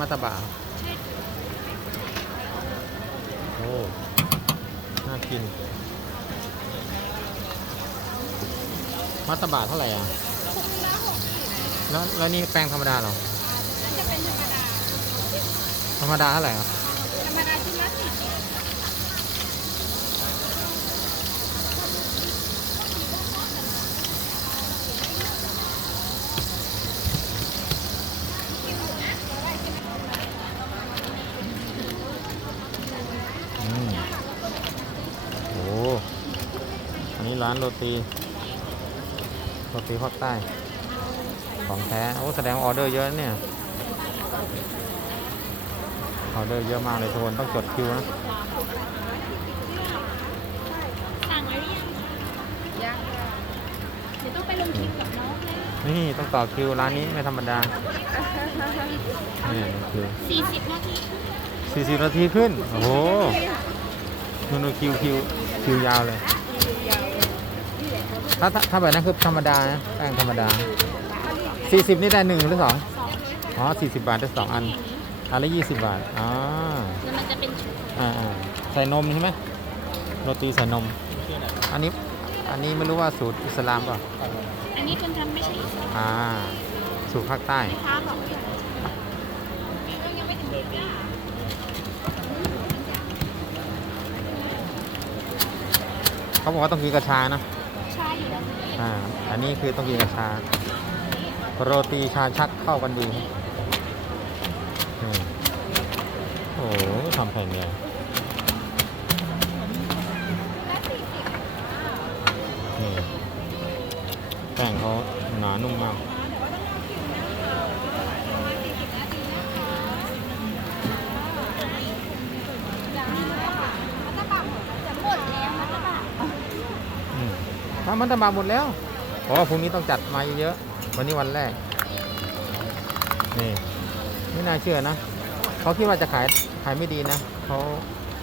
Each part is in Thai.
มัตตบะโอ้ น่ากิน มัตตบะเท่าไหร่อะแล้วแล้วนี่แป้งธรรมดาเหรอจะเป็นธรรมดา ธรรมดาเท่าไหร่อะ ธรรมดาชิ้นละสิบ อืมโอ้ อันนี้ร้านโรตีโรตีภาคใต้ ของแท้ โอ้ แสดงว่าออเดอร์เยอะนะเนี่ย ออเดอร์เยอะมากเลยทุกคนต้องจดคิวนะสั่งไว้หรือยังยังเดี๋ยวต้องไปลงคิวกับน้องเลยนี่ต้องต่อคิวร้านนี้ไม่ธรรมดานี่คือสี่สิบนาที40นาทีขึ้น โอ้โหนู่นๆคิวคิวคิวยาวเลย ถ้าถ้าถ้าแบบนั้นคือธรรมดานะแป้งธรรมดา 40 นี่ได้หนึ่งหรือสองสองอ๋อ40 บาทได้สองอันอันละ20 บาทอ๋อแล้วมันจะเป็นชุดอ่าอ่าใส่นมใช่ไหมโรตีใส่นม อันนี้อันนี้ไม่รู้ว่าสูตรอิสลามเปล่ะอันนี้คนทำไม่ใช่อิสลามอ่าสูตรภาคใต้แม่ค้าบอกยังไม่ถึงเด็กอะเขาบอกว่าต้องกินกระชายนะ ชาอยู่แล้วอ่า อันนี้คือต้องกินกับชา โรตีชาชักเข้ากันดีนี่โอ้โหทำแผ่นเนี่ยนี่แป้งเขาหนานุ่มมาก มัตตบะหมดจะหมดแล้วมัตตบะ อื มทำมันตบาหมดแล้วโอ้พรุ่งนี้ต้องจัดมาเยอะๆวันนี้วันแรก นี่ไม่น่าเชื่อนะเขาคิดว่าจะขายขายไม่ดีนะเขา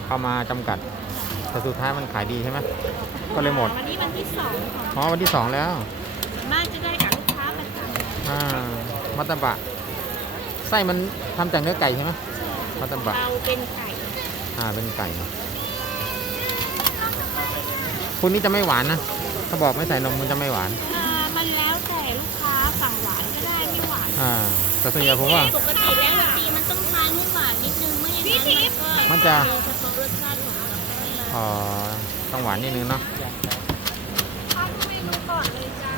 เอามาจำกัดแต่สุดท้ายมันขายดีใช่ไหมก็เลยหมดวันนี้วันที่สองค่ะอ๋อวันที่สองแล้วส่วนมากจะได้กับลูกค้าประจำอ่ามัตตบะไส้มันทำจากเนื้อไก่ใช่ไหมมัตตบะเราเป็นไก่อ่าเป็นไก่พวกนี้จะไม่หวานนะ ถ้าบอกไม่ใส่นมมันจะไม่หวาน อ่ามันแล้วแต่ลูกค้าสั่งหวานก็ได้ไม่หวานอ่าแต่ส่วนใหญ่ผมว่า ปกติแล้วตีมันต้องทานให้หวานนิดนึงไม่อย่างนั้นมัมันนก็จะ เฉรสชาติของมันไปเลย อ๋อต้องหวานนิดนึงเนาะ ทานเมนูก่อนเลยจ้า